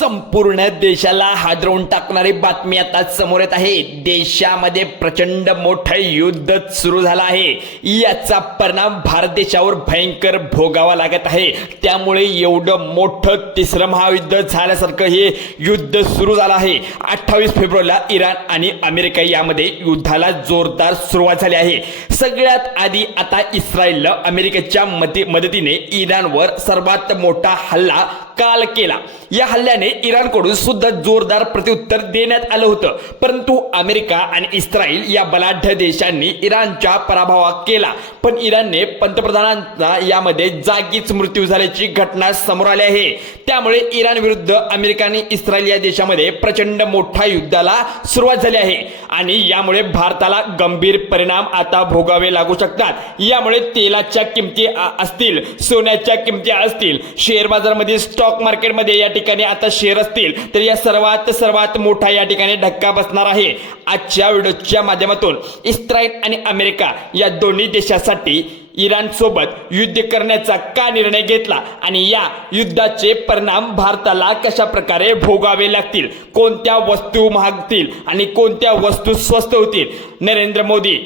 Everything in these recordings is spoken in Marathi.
संपूर्ण देशाला हादरवून टाकणारी बातमी आता समोर येत आहे। देशामध्ये प्रचंड मोठं युद्ध सुरू झालं आहे। याचा परिणाम भारत देशावर भयंकर भोगावा लागत आहे। त्यामुळे एवढं मोठं तिसरं महायुद्ध झाल्यासारखं हे युद्ध सुरू झालं आहे। 28 फेब्रुवारीला इराण आणि अमेरिका यामध्ये युद्धाला जोरदार सुरुवात झाली आहे। सगळ्यात आधी आता इस्रायलने अमेरिकेच्या मदतीने इराणवर सर्वात मोठा हल्ला काल केला। या हल्ल्याने इराणकडून सुद्धा जोरदार प्रत्युत्तर देण्यात आलं होतं, परंतु अमेरिका आणि इस्रायल या बलाढ्य देशांनी इराणचा पराभव केला। पण इराणने पंतप्रधानांचा यामध्ये जागीच मृत्यू झाल्याची घटना समोर आली आहे। त्यामुळे इराण विरुद्ध अमेरिका आणि इस्रायल या देशामध्ये प्रचंड मोठ्या युद्धाला सुरुवात झाली आहे आणि यामुळे भारताला गंभीर परिणाम आता भोगावे लागू शकतात। यामुळे तेलाच्या किमती असतील, सोन्याच्या किमती असतील, शेअर बाजारामध्ये स्टॉक मार्केटमध्ये या ठिकाणी आता शेअर असतील, तर या सर्वात मोठा या ठिकाणी धक्का बसणार आहे। आजच्या व्हिडिओच्या माध्यमातून इस्रायल आणि अमेरिका या दोन्ही देशासाठी इराण सोबत युद्ध करण्याचा का निर्णय घेतला आणि या युद्धाचे परिणाम भारताला कशा प्रकारे भोगावे लागतील, कोणत्या वस्तू महागतील आणि कोणत्या वस्तू स्वस्त होतील, नरेंद्र मोदी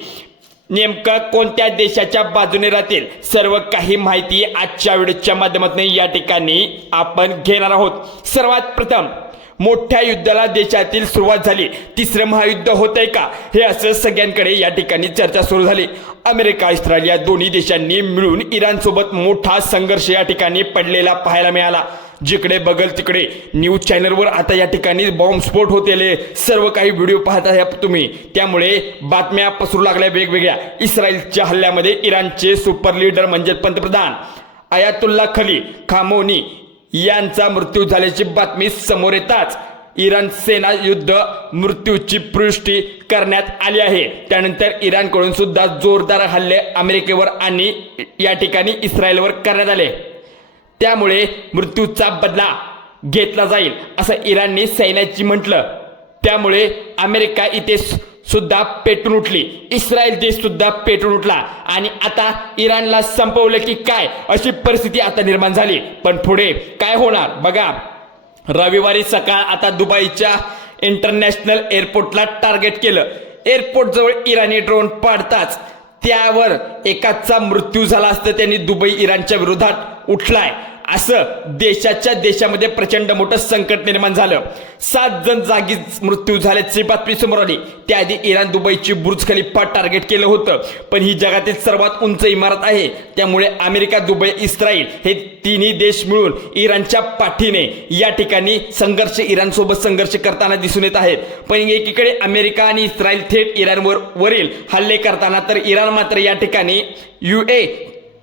नेमका कोणत्या देशाच्या बाजूने राहतील, सर्व काही माहिती आजच्या व्हिडिओच्या माध्यमातून या ठिकाणी आपण घेणार आहोत। सर्वात प्रथम मोठ्या युद्धाला देशातील सुरुवात झाली। तिसरं महायुद्ध होतंय का, हे असं सगळ्यांकडे या ठिकाणी चर्चा सुरू झाली। अमेरिका इस्रायल या दोन्ही देशांनी मिळून इराण सोबत मोठा संघर्ष या ठिकाणी पडलेला पाहायला मिळाला। जिकडे बघल तिकडे न्यूज चॅनलवर आता या ठिकाणी बॉम्बस्फोट होतेले सर्व काही व्हिडिओ पाहत आहात तुम्ही। त्यामुळे बातम्या पसरू लागल्या वेगवेगळ्या। इस्रायलच्या हल्ल्यामध्ये इराणचे सुपर लीडर म्हणजे पंतप्रधान आयातुल्ला खली खामोनी यांचा मृत्यू झाल्याची बातमी समोर येताच इराण सेना युद्ध मृत्यूची पुष्टी करण्यात आली आहे। त्यानंतर इराणकडून सुद्धा जोरदार हल्ले अमेरिकेवर आणि या ठिकाणी इस्रायलवर करण्यात आले। त्यामुळे मृत्यूचा बदला घेतला जाईल असं इराणने सैन्याची म्हटलं। त्यामुळे अमेरिका इथे सुद्धा पेटून उठली, इस्रायल देश सुद्धा पेटून उठला आणि आता इराणला संपवलं की काय अशी परिस्थिती आता निर्माण झाली। पण पुढे काय होणार बघा। रविवारी सकाळ आता दुबईच्या इंटरनॅशनल एअरपोर्टला टार्गेट केलं। एअरपोर्ट जवळ इराणी ड्रोन पाडताच त्यावर एकाचा मृत्यू झाला असता त्यांनी दुबई इराणच्या विरोधात उठलाय असं देशामध्ये प्रचंड मोठं संकट निर्माण झालं। 7 जण जागीच मृत्यू झाल्याची बातमी समोर आली। त्याआधी इराण दुबईची बुर्ज खलिफा टार्गेट केलं होतं, पण ही जगातील सर्वात उंच इमारत आहे। त्यामुळे अमेरिका, दुबई, इस्रायल हे तिन्ही देश मिळून इराणच्या पाठीने या ठिकाणी इराणसोबत संघर्ष करताना दिसून येत आहेत। पण एकीकडे अमेरिका आणि इस्रायल थेट इराणवरील हल्ले करताना, तर इराण मात्र या ठिकाणी UAE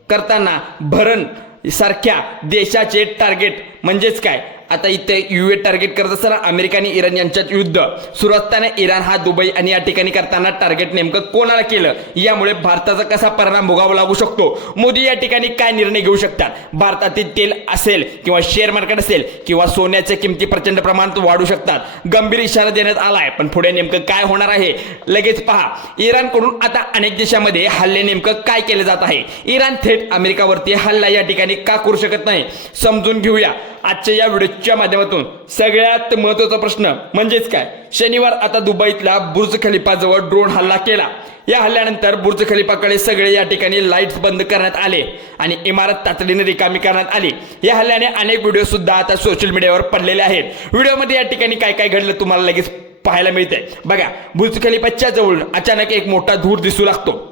करताना भरण सारख्या देशाचे टार्गेट म्हणजेच काय, आता इथे UAE टार्गेट करत असताना अमेरिका आणि इराण यांच्यात युद्ध सुरू असताना इराण हा दुबई आणि या ठिकाणी करताना टार्गेट नेमकं कोणाला केलं, यामुळे भारताचा कसा परिणाम भोगावा लागू शकतो, मोदी या ठिकाणी काय निर्णय घेऊ शकतात, भारतातील तेल असेल किंवा शेअर मार्केट असेल किंवा सोन्याच्या किमती प्रचंड प्रमाणात वाढू शकतात, गंभीर इशारा देण्यात आलाय। पण पुढे नेमकं काय होणार आहे लगेच पहा। इराणकडून आता अनेक देशांमध्ये हल्ले नेमकं काय केले जात आहे, इराण थेट अमेरिकावरती हल्ला या ठिकाणी का करू शकत नाही, समजून घेऊया आजच्या या व्हिडिओच्या माध्यमातून। सगळ्यात महत्त्वाचा प्रश्न म्हणजेच काय, शनिवार आता दुबईतल्या बुर्ज खलिफाजवळ ड्रोन हल्ला केला। या हल्ल्यानंतर बुर्ज खलिफाकडे सगळे या ठिकाणी लाईट्स बंद करण्यात आले आणि इमारत तातडीने रिकामी करण्यात आली। या हल्ल्याने अनेक व्हिडिओ सुद्धा आता सोशल मीडियावर पडलेले आहेत। व्हिडिओमध्ये या ठिकाणी काय काय घडलं तुम्हाला लगेच पाहायला मिळतंय बघा। बुर्ज खलिफाच्या जवळ अचानक एक मोठा धूर दिसू लागतो।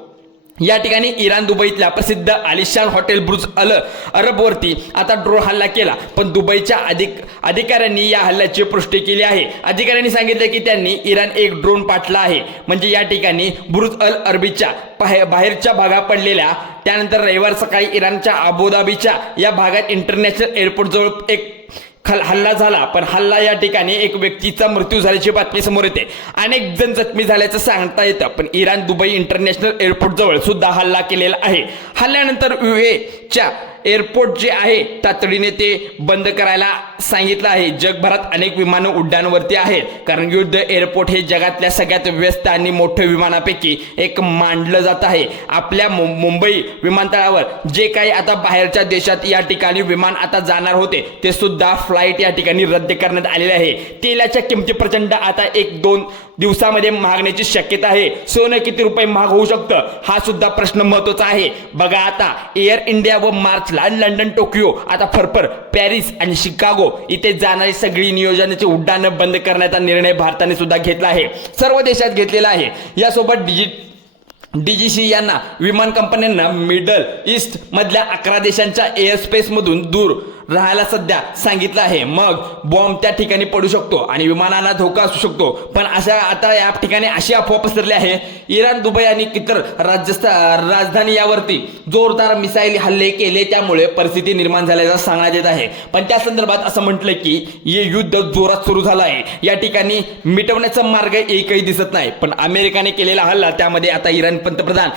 या ठिकाणी इराण दुबईतल्या प्रसिद्ध आलिशान हॉटेल बुर्ज अल अरबवरती आता ड्रोन हल्ला केला, पण दुबईच्या अधिकाऱ्यांनी या हल्ल्याची पुष्टी केली आहे। अधिकाऱ्यांनी सांगितले की त्यांनी इराण एक ड्रोन पाठला आहे, म्हणजे या ठिकाणी बुर्ज अल अरबीच्या बाहेरच्या भागात पडलेल्या। त्यानंतर रविवार सकाळी इराणच्या अबुधाबीच्या या भागात इंटरनॅशनल एअरपोर्ट जवळ एक हल्ला झाला, पण हल्ला या ठिकाणी एक व्यक्तीचा मृत्यू झाल्याची बातमी समोर येते। अनेक जण जखमी झाल्याचं सांगता येतं, पण इराण दुबई इंटरनॅशनल एअरपोर्ट जवळ सुद्धा हल्ला केलेला आहे। हल्ल्यानंतर UAEच्या एअरपोर्ट जे आहे तातडीने ते बंद करायला सांगितलं आहे. जगभरात अनेक विमानं उड्डाणवरती आहेत, कारण युद्ध एअरपोर्ट हे जगातल्या सगळ्यात व्यस्त आणि मोठ्या विमानापैकी एक मानलं जात आहे. आपल्या मुंबई विमानतळावर जे काही आता बाहेरच्या देशात या ठिकाणी विमान आता जाणार होते ते सुद्धा फ्लाईट या ठिकाणी रद्द करण्यात आलेले आहे. तेलाच्या किमती प्रचंड आता 1-2 दिवसामध्ये महागण्याची शक्यता आहे. सोनं किती रुपये महाग होऊ शकतं हा सुद्धा प्रश्न महत्त्वाचा आहे. बघा आता एअर इंडिया व मार्चला लंडन, टोकियो, आता फरफर, पॅरिस आणि शिकागो इथे जाणारी सगळी नियोजनाची उड्डाणं बंद करण्याचा निर्णय भारताने सुद्धा घेतला आहे. सर्व देशात घेतलेला आहे. यासोबत डीजीसी यांना विमान कंपन्यांना मिडल ईस्ट मधल्या 11 देशांच्या एअरस्पेसमधून दूर राहायला सध्या सांगितलं आहे. मग बॉम्ब त्या ठिकाणी पडू शकतो आणि विमानांना धोका असू शकतो. पण अशा आता या ठिकाणी अशी अफवा पसरली आहे, इराण, दुबई आणि कितर राजधानी यावरती जोरदार मिसाईल हल्ले केले, त्यामुळे परिस्थिती निर्माण झाल्याचं सांगण्यात येत आहे. पण त्या संदर्भात असं म्हटलं की हे युद्ध जोरात सुरू झालं आहे. या ठिकाणी मिटवण्याचा मार्ग एकही दिसत नाही. पण अमेरिकेने केलेला हल्ला त्यामध्ये आता इराण पंतप्रधान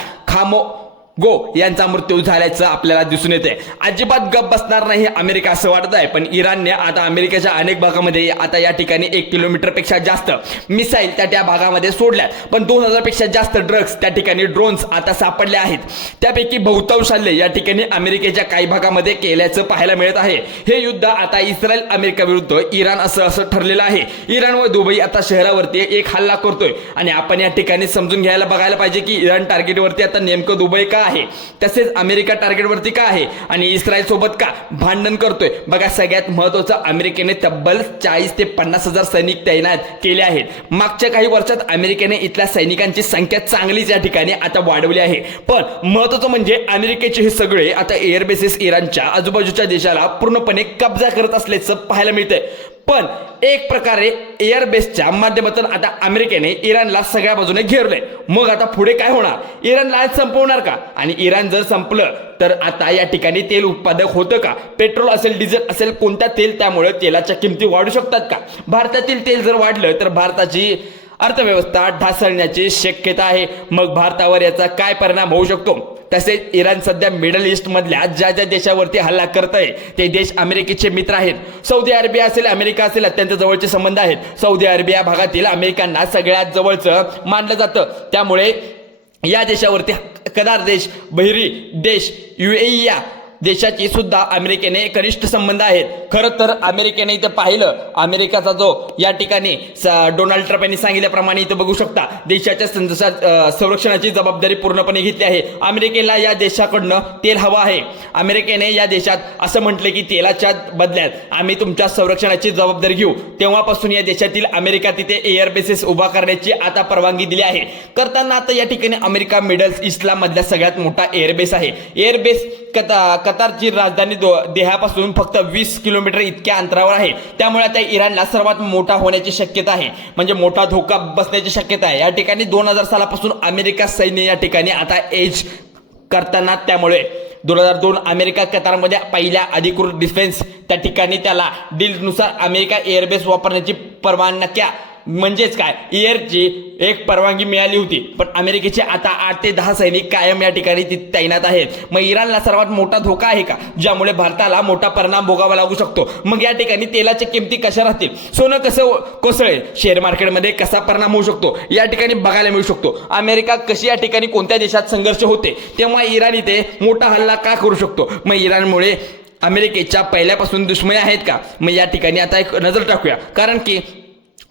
गो यांचा मृत्यू झाल्याचं आपल्याला दिसून येते. अजिबात गप बसणार नाही अमेरिका असं वाटत आहे. पण इराणने आता अमेरिकेच्या अनेक भागामध्ये आता या ठिकाणी 1 किलोमीटरपेक्षा जास्त मिसाईल त्या भागामध्ये सोडल्यात. पण 2000 पेक्षा जास्त ड्रग्स त्या ठिकाणी ड्रोन्स आता सापडले आहेत. त्यापैकी बहुतांश हल्ले या ठिकाणी अमेरिकेच्या काही भागामध्ये केल्याचं पाहायला मिळत आहे. हे युद्ध आता इस्रायल अमेरिका विरुद्ध इराण असं ठरलेलं आहे. इराण व दुबई आता शहरावरती एक हल्ला करतोय आणि आपण या ठिकाणी समजून घ्यायला बघायला पाहिजे की इराण टार्गेटवरती आता नेमकं दुबई का आहे, तसेच अमेरिका टार्गेटवरती का आहे आणि इस्रायल सोबत का भांडण करतोय. बघा सगळ्यात महत्त्वाचं, अमेरिकेने तब्बल 40 ते 50 हजार सैनिक तैनात केले आहेत. मागच्या काही वर्षात अमेरिकेने इथल्या सैनिकांची संख्या चांगलीच या ठिकाणी आता वाढवली आहे. पण महत्त्वाचं म्हणजे अमेरिकेचे हे सगळे आता एअरबेसेस इराणच्या आजूबाजूच्या देशाला पूर्णपणे कब्जा करत असल्याचं पाहायला मिळतंय. पण एक प्रकारे एअरबेसच्या माध्यमातून आता अमेरिकेने इराणला सगळ्या बाजूने घेरलंय. मग आता पुढे काय होणार? इराणला संपवणार का? आणि इराण जर संपलं तर आता या ठिकाणी तेल उत्पादक होतं का? पेट्रोल असेल, डिझेल असेल, कोणता तेल, त्यामुळे तेलाच्या किमती वाढू शकतात का? भारतातील तेल जर वाढलं तर भारताची अर्थव्यवस्था ढासळण्याची शक्यता आहे. मग भारतावर याचा काय परिणाम होऊ शकतो? तसेच इराण सध्या मिडल ईस्ट मधल्या ज्या देशावरती हल्ला करत आहे ते देश अमेरिकेचे मित्र आहेत. सौदी अरेबिया असेल, अमेरिका असेल, अत्यंत जवळचे संबंध आहेत. सौदी अरेबिया भागातील अमेरिकांना सगळ्यात जवळचं मानलं जातं. त्यामुळे या देशावरती कतार देश, बहरी देश, UAE या देशाची सुद्धा अमेरिकेने घनिष्ठ संबंध आहेत. खरं तर अमेरिकेने इथं पाहिलं, अमेरिकाचा जो या ठिकाणी डोनाल्ड ट्रम्प यांनी सांगितल्याप्रमाणे इथं बघू शकता देशाच्या संरक्षणाची जबाबदारी पूर्णपणे घेतली आहे. अमेरिकेला या देशाकडनं तेल हवं आहे. अमेरिकेने या देशात असं म्हटलं की तेलाच्या बदल्यात आम्ही तुमच्या संरक्षणाची जबाबदारी घेऊ. तेव्हापासून या देशातील अमेरिका तिथे एअरबेसेस उभा करण्याची आता परवानगी दिली आहे. करताना आता या ठिकाणी अमेरिका मिडल ईस्टला मधल्या सगळ्यात मोठा एअरबेस आहे. एअरबेस कतारची राजधानी देहापासून फक्त 20 किलोमीटर इतक्या अंतरावर आहे. त्यामुळे आता इराणला सर्वात मोठा होण्याची शक्यता आहे, म्हणजे मोठा धोका बसण्याची शक्यता आहे. या ठिकाणी 2000 सालापासून अमेरिका सैन्य या ठिकाणी आता एज करताना, त्यामुळे 2002 अमेरिका कतारमध्ये पहिल्या अधिकृत डिफेन्स त्या ठिकाणी त्याला डीलनुसार अमेरिका एअरबेस वापरण्याची परवानग्या म्हणजेच काय एअरची एक परवानगी मिळाली होती. पण अमेरिकेचे आता 8 ते 10 सैनिक कायम या ठिकाणी तैनात आहेत. मग इराणला सर्वात मोठा धोका आहे का, ज्यामुळे भारताला मोठा परिणाम भोगावा लागू शकतो? मग या ठिकाणी तेलाच्या किमती कशा राहतील, सोनं कसं कोसळेल, शेअर मार्केटमध्ये कसा परिणाम होऊ शकतो या ठिकाणी बघायला मिळू शकतो. अमेरिका कशी या ठिकाणी कोणत्या देशात संघर्ष होते तेव्हा इराण इथे मोठा हल्ला का करू शकतो? मग इराणमुळे अमेरिकेच्या पहिल्यापासून दुश्मनी आहेत का? मग या ठिकाणी आता एक नजर टाकूया. कारण की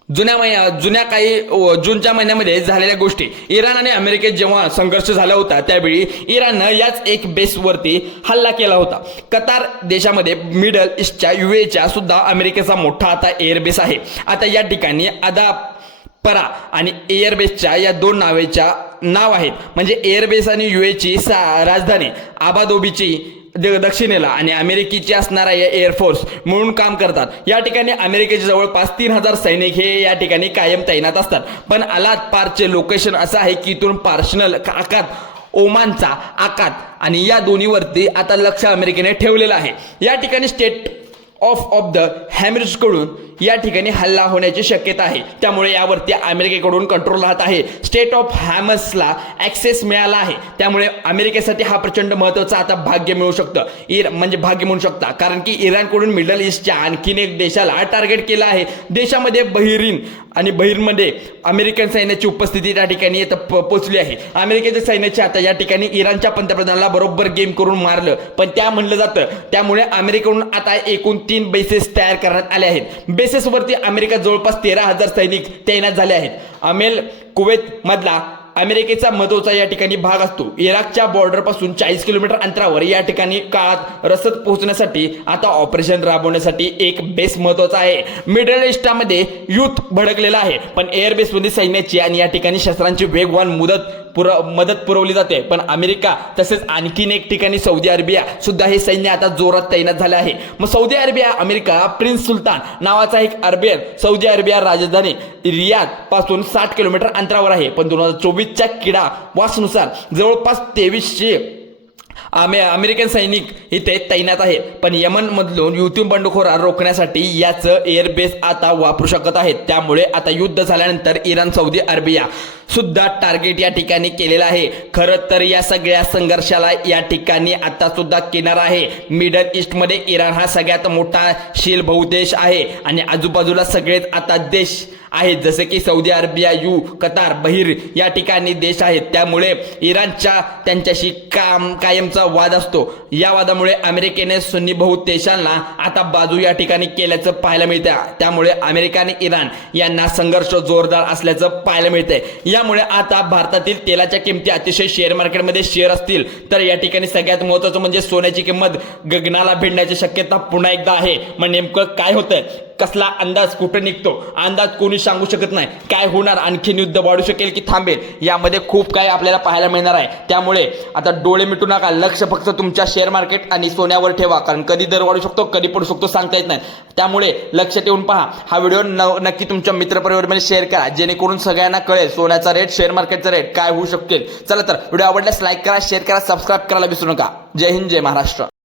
जुन्या काही जूनच्या महिन्यामध्ये झालेल्या गोष्टी, इराण आणि अमेरिकेत जेव्हा संघर्ष झाला होता त्यावेळी इराणनं याच एक बेसवरती हल्ला केला होता. कतार देशामध्ये मिडल ईस्टच्या UAEच्या सुद्धा अमेरिकेचा मोठा आता एअरबेस आहे. आता या ठिकाणी अदापरा आणि एअरबेसच्या या 2 नाव आहेत. म्हणजे एअरबेस आणि UAEची राजधानी आबाधोबीची दक्षिणेला आणि अमेरिकेची असणारा या एअरफोर्स म्हणून काम करतात. या ठिकाणी अमेरिकेचे जवळपास 3000 सैनिक हे या ठिकाणी कायम तैनात असतात. पण अलाद पारचे लोकेशन असं आहे की इथून पार्शनल आकात, ओमानचा आकात आणि या दोन्हीवरती आता लक्ष अमेरिकेने ठेवलेलं आहे. या ठिकाणी स्टेट ऑफ द हॅमरिज कडून या ठिकाणी हल्ला होण्याची शक्यता आहे। त्यामुळे यावरती अमेरिकेकडून कंट्रोल राहत आहे। स्टेट ऑफ हॉर्मझला ॲक्सेस मिळाला आहे। त्यामुळे अमेरिकेसाठी हा प्रचंड महत्त्वाचा आता भाग्य मिळू शकतं, म्हणजे भाग्य म्हणू शकता, कारण की इराणकडून मिडल ईस्टच्या आणखीन एक देशाला टार्गेट केलं आहे। देशामध्ये बहरीन आणि बहरीनमध्ये अमेरिकन सैन्याची उपस्थिती त्या ठिकाणी पोहोचली आहे। अमेरिकेच्या सैन्याची आता या ठिकाणी इराणच्या पंतप्रधानाला बरोबर गेम करून मारलं, पण त्या म्हणलं जातं। त्यामुळे अमेरिकेकडून आता एकूण 3 बेसेस तयार करण्यात आले आहेत। बेसेसवरती अमेरिका जवळपास 13,000 सैनिक तैनात झाले आहेत। अमेल कुवेत मधला अमेरिकेचा महत्त्वाचा या ठिकाणी भाग असतो। इराकच्या बॉर्डरपासून 40 किलोमीटर अंतरावर या ठिकाणी काळात रसद पोहोचण्यासाठी आता ऑपरेशन राबवण्यासाठी एक बेस महत्त्वाचा आहे। मिडल ईस्टमध्ये युद्ध भडकलेला आहे, पण एअरबेसमध्ये सैन्याची आणि या ठिकाणी शस्त्रांची वेगवान मदत पुरवली जाते। पण अमेरिका तसेच आणखीन एक ठिकाणी सौदी अरेबिया सुद्धा हे सैन्य आता जोरात तैनात झाले आहे। मग सौदी अरेबिया अमेरिका प्रिन्स सुलतान नावाचा एक अरेबियन सौदी अरेबिया राजधानी रियाद पासून 60 किलोमीटर अंतरावर आहे। पण 2024च्या किडा वाचनुसार जवळपास 2300 अमेरिकन सैनिक इथे तैनात आहेत। पण यमन मधून युती बंडखोरा रोखण्यासाठी याचं एअरबेस आता वापरू शकत आहेत। त्यामुळे आता युद्ध झाल्यानंतर इराण सौदी अरेबिया सुद्धा टार्गेट या ठिकाणी केलेला आहे। खरं तर या सगळ्या संघर्षाला या ठिकाणी आता सुद्धा किनारा आहे। मिडल ईस्टमध्ये इराण हा सगळ्यात मोठा शील बहुदेश आहे आणि आजूबाजूला सगळेच आता देश आहेत, जसे की सौदी अरेबिया, कतार, बहीर या ठिकाणी देश आहेत। त्यामुळे इराणच्या त्यांच्याशी कायमचा वाद असतो। या वादामुळे अमेरिकेने सुन्नी बहु देशांना आता बाजू या ठिकाणी केल्याचं पाहायला मिळतं। त्यामुळे अमेरिका आणि इराण यांना संघर्ष जोरदार असल्याचं पाहायला मिळतंय। यामुळे आता भारतातील तेलाच्या किमती अतिशय शेअर मार्केटमध्ये शेअर असतील तर या ठिकाणी सगळ्यात महत्त्वाचं म्हणजे सोन्याची किंमत गगनाला भिडण्याची शक्यता पुन्हा एकदा आहे। मग नेमकं काय होतंय, कसला अंदाज कुठं निघतो, अंदाज कोणी सांगू शकत नाही। काय होणार, आणखीन युद्ध वाढू शकेल की थांबेल, यामध्ये खूप काही आपल्याला पाहायला मिळणार आहे। त्यामुळे आता डोळे मिटू नका, लक्ष फक्त तुमच्या शेअर मार्केट आणि सोन्यावर ठेवा, कारण कधी दर वाढू शकतो, कधी पडू शकतो, सांगता येत नाही। त्यामुळे लक्ष ठेवून पहा। हा व्हिडिओ नक्की तुमच्या मित्रपरिवारामध्ये शेअर करा, जेणेकरून सगळ्यांना कळेल सोन्याचा रेट, शेअर मार्केटचा रेट काय होऊ शकेल। चला तर व्हिडिओ आवडल्यास लाईक करा, शेअर करा, सबस्क्राईब करायला विसरू नका। जय हिंद, जय महाराष्ट्र।